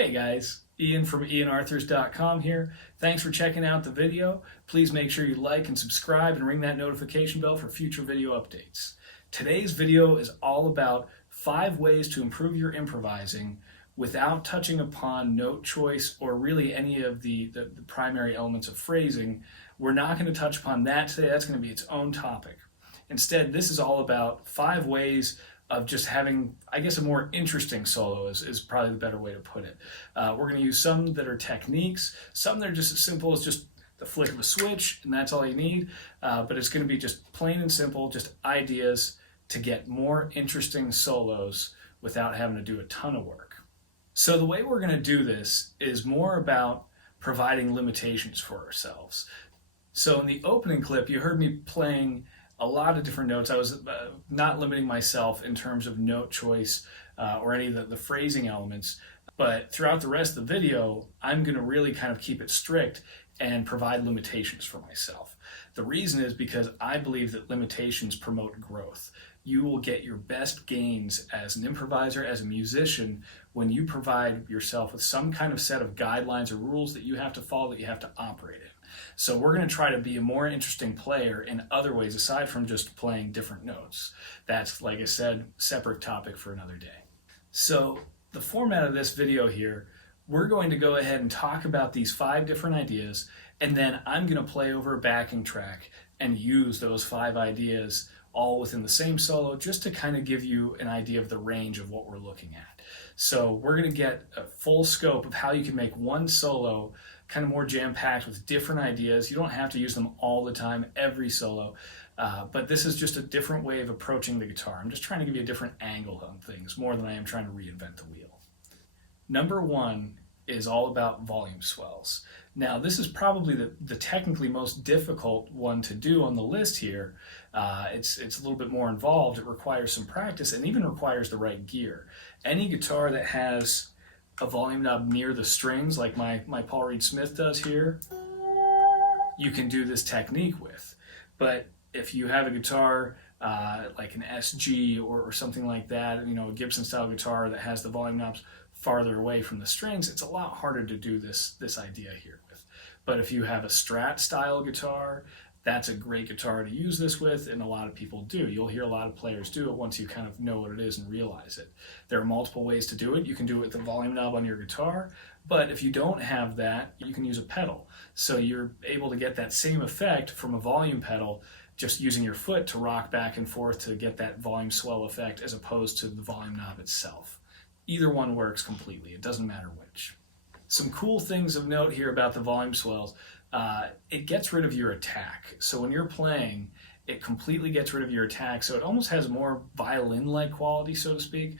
Hey guys, Ian from ianarthurs.com here. Thanks for checking out the video. Please make sure you like and subscribe and ring that notification bell for future video updates. Today's video is all about 5 ways to improve your improvising without touching upon note choice or really any of the primary elements of phrasing. We're not going to touch upon that today. That's going to be its own topic. Instead, this is all about 5 ways of just having, I guess, a more interesting solo is probably the better way to put it. We're going to use some that are techniques, some that are just as simple as just the flick of a switch, and that's all you need. But it's going to be just plain and simple, just ideas to get more interesting solos without having to do a ton of work. So the way we're going to do this is more about providing limitations for ourselves. So in the opening clip, you heard me playing a lot of different notes. I was not limiting myself in terms of note choice or any of the phrasing elements, but throughout the rest of the video, I'm going to really kind of keep it strict and provide limitations for myself. The reason is because I believe that limitations promote growth. You will get your best gains as an improviser, as a musician, when you provide yourself with some kind of set of guidelines or rules that you have to follow, that you have to operate in. So we're going to try to be a more interesting player in other ways aside from just playing different notes. That's, like I said, separate topic for another day. So the format of this video here, we're going to go ahead and talk about these 5 different ideas, and then I'm going to play over a backing track and use those 5 ideas all within the same solo, just to kind of give you an idea of the range of what we're looking at. So we're going to get a full scope of how you can make one solo kind of more jam-packed with different ideas. You don't have to use them all the time, every solo, but this is just a different way of approaching the guitar. I'm just trying to give you a different angle on things, more than I am trying to reinvent the wheel. Number 1 is all about volume swells. Now, this is probably the technically most difficult one to do on the list here. It's a little bit more involved. It requires some practice and even requires the right gear. Any guitar that has a volume knob near the strings, like my Paul Reed Smith does here, you can do this technique with. But if you have a guitar like an SG or something like that, you know, a Gibson style guitar that has the volume knobs farther away from the strings, it's a lot harder to do this idea here with. But if you have a Strat style guitar, that's a great guitar to use this with, and a lot of people do. You'll hear a lot of players do it once you kind of know what it is and realize it. There are multiple ways to do it. You can do it with the volume knob on your guitar, but if you don't have that, you can use a pedal. So you're able to get that same effect from a volume pedal, just using your foot to rock back and forth to get that volume swell effect as opposed to the volume knob itself. Either one works completely. It doesn't matter which. Some cool things of note here about the volume swells. It gets rid of your attack. So when you're playing, it completely gets rid of your attack. So it almost has more violin-like quality, so to speak,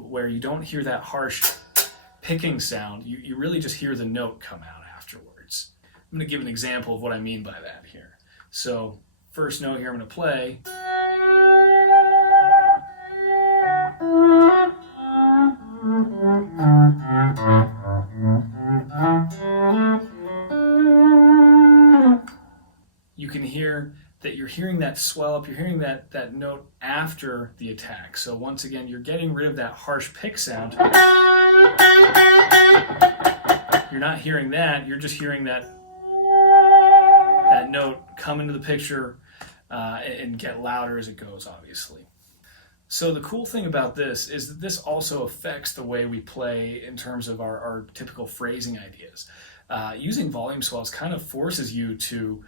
where you don't hear that harsh picking sound. You really just hear the note come out afterwards. I'm going to give an example of what I mean by that here. So first note here I'm going to play. You can hear that you're hearing that swell up, you're hearing that note after the attack. So once again, you're getting rid of that harsh pick sound. You're not hearing that, you're just hearing that note come into the picture and get louder as it goes, obviously. So the cool thing about this is that this also affects the way we play in terms of our typical phrasing ideas. Using volume swells kind of forces you to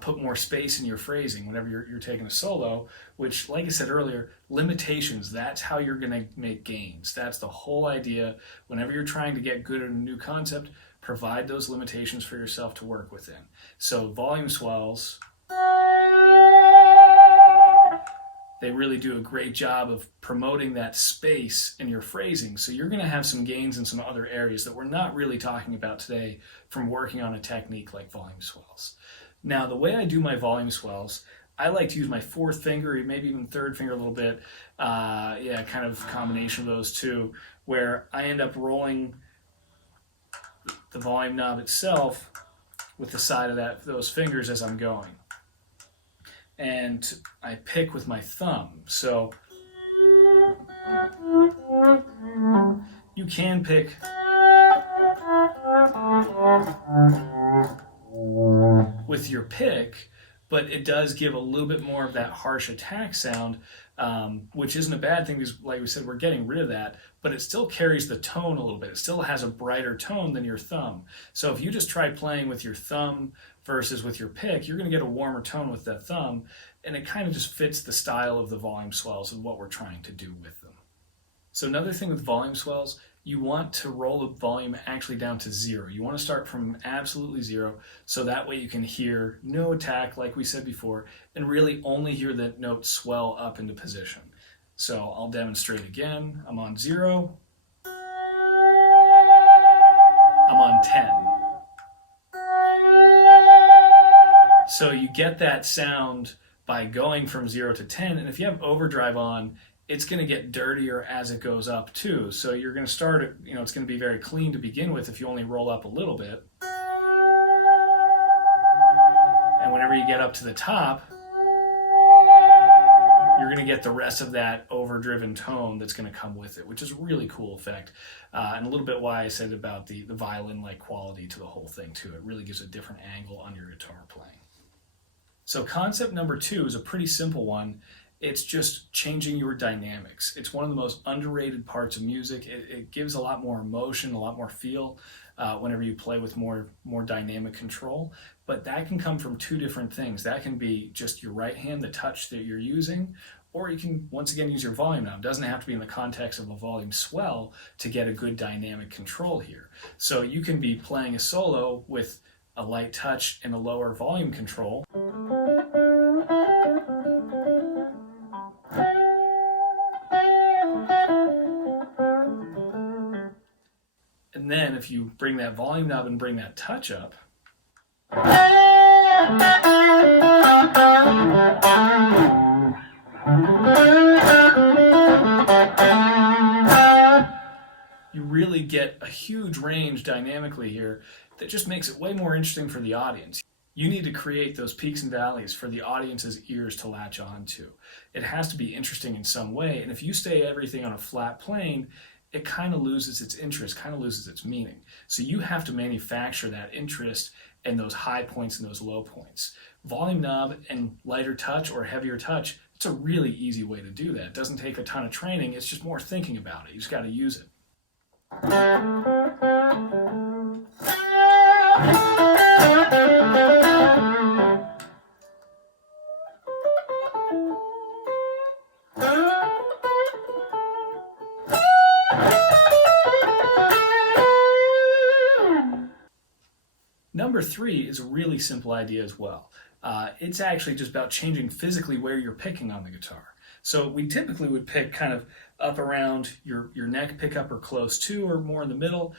put more space in your phrasing whenever you're taking a solo, which, like I said earlier, limitations, that's how you're going to make gains. That's the whole idea. Whenever you're trying to get good at a new concept, provide those limitations for yourself to work within. So volume swells, they really do a great job of promoting that space in your phrasing. So you're going to have some gains in some other areas that we're not really talking about today from working on a technique like volume swells. Now, the way I do my volume swells, I like to use my 4th finger, maybe even 3rd finger a little bit. Kind of combination of those two, where I end up rolling the volume knob itself with the side of those fingers as I'm going. And I pick with my thumb. So you can pick with your pick, but it does give a little bit more of that harsh attack sound, which isn't a bad thing because, like we said, we're getting rid of that, but it still carries the tone a little bit. It still has a brighter tone than your thumb. So if you just try playing with your thumb versus with your pick, you're going to get a warmer tone with that thumb, and it kind of just fits the style of the volume swells and what we're trying to do with them. So another thing with volume swells, you want to roll the volume actually down to 0. You want to start from absolutely 0, so that way you can hear no attack, like we said before, and really only hear the note swell up into position. So I'll demonstrate again. I'm on 0. I'm on 10. So you get that sound by going from 0 to 10, and if you have overdrive on, it's going to get dirtier as it goes up too. So you're going to start it, it's going to be very clean to begin with if you only roll up a little bit. And whenever you get up to the top, you're going to get the rest of that overdriven tone that's going to come with it, which is a really cool effect. And a little bit why I said about the violin-like quality to the whole thing too. It really gives a different angle on your guitar playing. So concept number 2 is a pretty simple one. It's just changing your dynamics. It's one of the most underrated parts of music. It gives a lot more emotion, a lot more feel whenever you play with more dynamic control. But that can come from 2 different things. That can be just your right hand, the touch that you're using, or you can once again use your volume knob. It doesn't have to be in the context of a volume swell to get a good dynamic control here. So you can be playing a solo with a light touch and a lower volume control. And then if you bring that volume knob and bring that touch up, you really get a huge range dynamically here that just makes it way more interesting for the audience. You need to create those peaks and valleys for the audience's ears to latch on to. It has to be interesting in some way, and if you stay everything on a flat plane, it kind of loses its interest, kind of loses its meaning. So you have to manufacture that interest and those high points and those low points. Volume knob and lighter touch or heavier touch, it's a really easy way to do that. It doesn't take a ton of training, it's just more thinking about it. You just got to use it. Number 3 is a really simple idea as well. It's actually just about changing physically where you're picking on the guitar. So we typically would pick kind of up around your neck pickup or close to or more in the middle.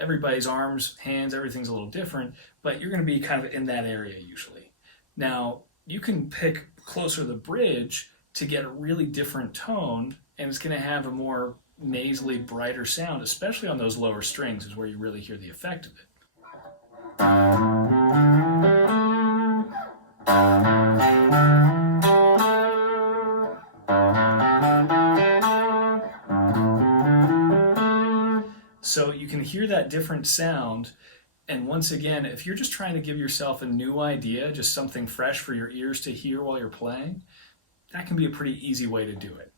Everybody's arms, hands, everything's a little different, but you're going to be kind of in that area usually. Now, you can pick closer to the bridge to get a really different tone, and it's going to have a more nasally, brighter sound, especially on those lower strings is where you really hear the effect of it. So you can hear that different sound, and once again, if you're just trying to give yourself a new idea, just something fresh for your ears to hear while you're playing, that can be a pretty easy way to do it.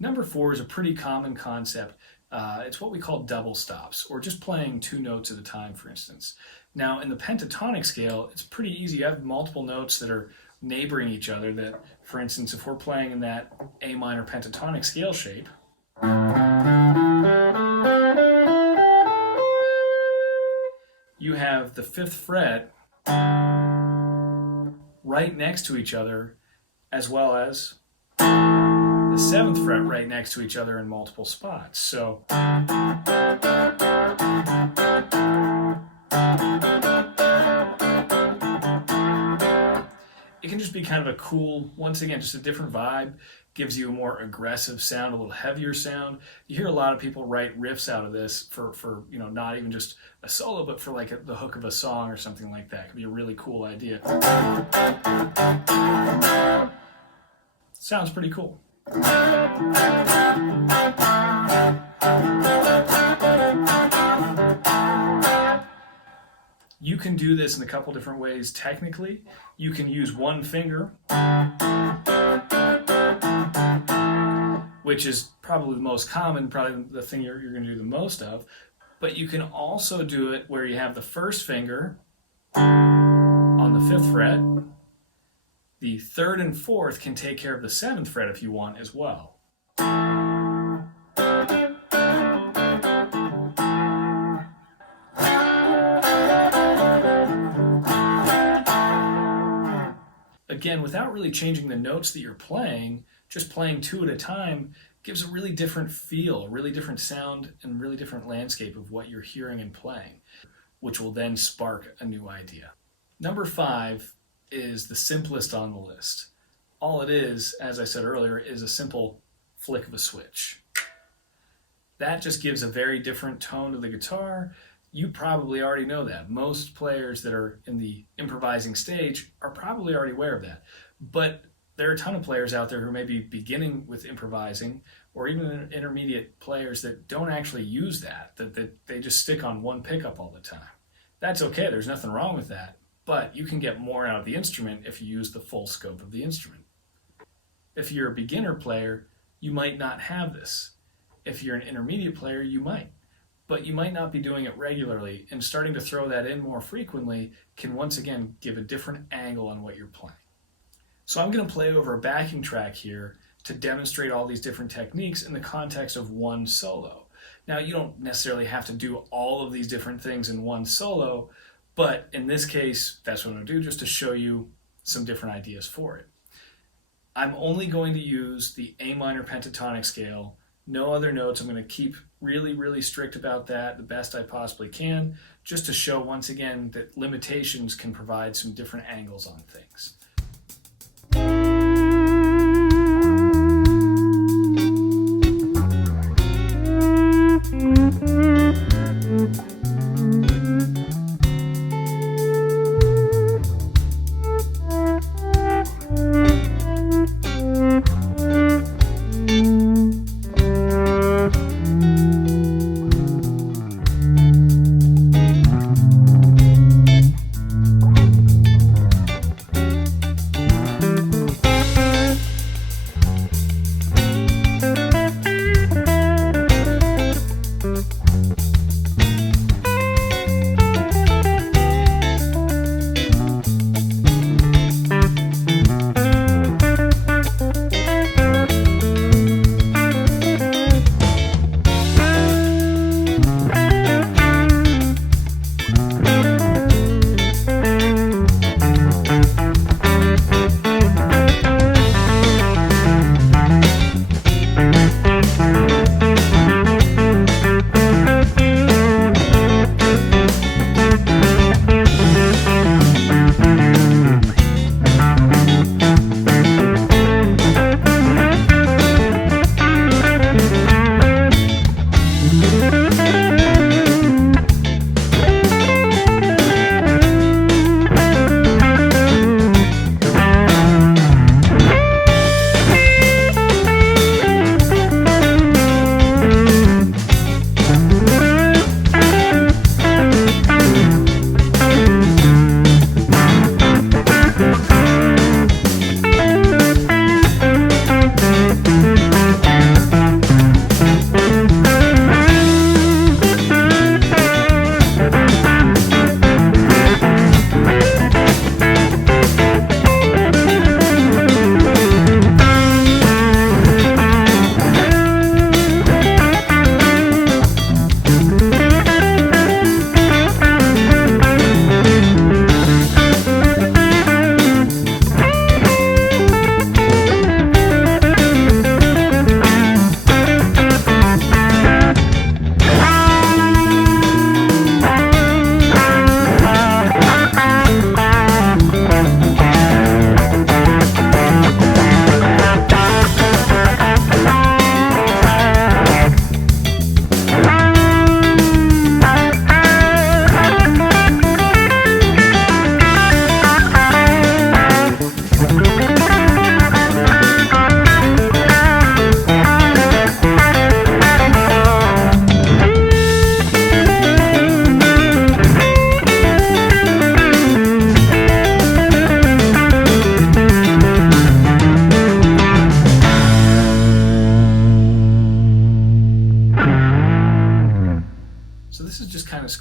Number 4 is a pretty common concept. It's what we call double stops, or just playing 2 notes at a time, for instance. Now, in the pentatonic scale, it's pretty easy. You have multiple notes that are neighboring each other that, for instance, if we're playing in that A minor pentatonic scale shape, you have the 5th fret right next to each other, as well as the 7th fret right next to each other in multiple spots. So it can just be kind of a cool, once again, just a different vibe, gives you a more aggressive sound, a little heavier sound. You hear a lot of people write riffs out of this for not even just a solo, but for like the hook of a song or something like that. It could be a really cool idea. Sounds pretty cool. You can do this in a couple different ways technically. You can use one finger, which is probably the most common, probably the thing you're going to do the most of. But you can also do it where you have the first finger on the 5th fret. The 3rd and 4th can take care of the 7th fret if you want as well. Again, without really changing the notes that you're playing, just playing 2 at a time gives a really different feel, a really different sound, and really different landscape of what you're hearing and playing, which will then spark a new idea. Number 5 is the simplest on the list. All it is, as I said earlier, is a simple flick of a switch. That just gives a very different tone to the guitar. You probably already know that. Most players that are in the improvising stage are probably already aware of that. But there are a ton of players out there who may be beginning with improvising, or even intermediate players that don't actually use that they just stick on one pickup all the time. That's okay, there's nothing wrong with that, but you can get more out of the instrument if you use the full scope of the instrument. If you're a beginner player, you might not have this. If you're an intermediate player, you might. But you might not be doing it regularly, and starting to throw that in more frequently can once again give a different angle on what you're playing. So I'm going to play over a backing track here to demonstrate all these different techniques in the context of one solo. Now, you don't necessarily have to do all of these different things in one solo, but in this case, that's what I'm going to do, just to show you some different ideas for it. I'm only going to use the A minor pentatonic scale, no other notes. I'm going to keep really, really strict about that the best I possibly can, just to show once again that limitations can provide some different angles on things.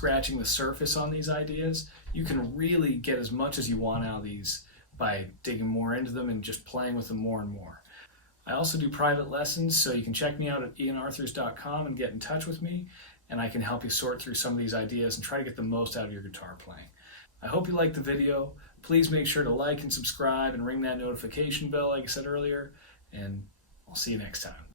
scratching the surface on these ideas. You can really get as much as you want out of these by digging more into them and just playing with them more and more. I also do private lessons, so you can check me out at ianarthurs.com and get in touch with me, and I can help you sort through some of these ideas and try to get the most out of your guitar playing. I hope you liked the video. Please make sure to like and subscribe and ring that notification bell like I said earlier, and I'll see you next time.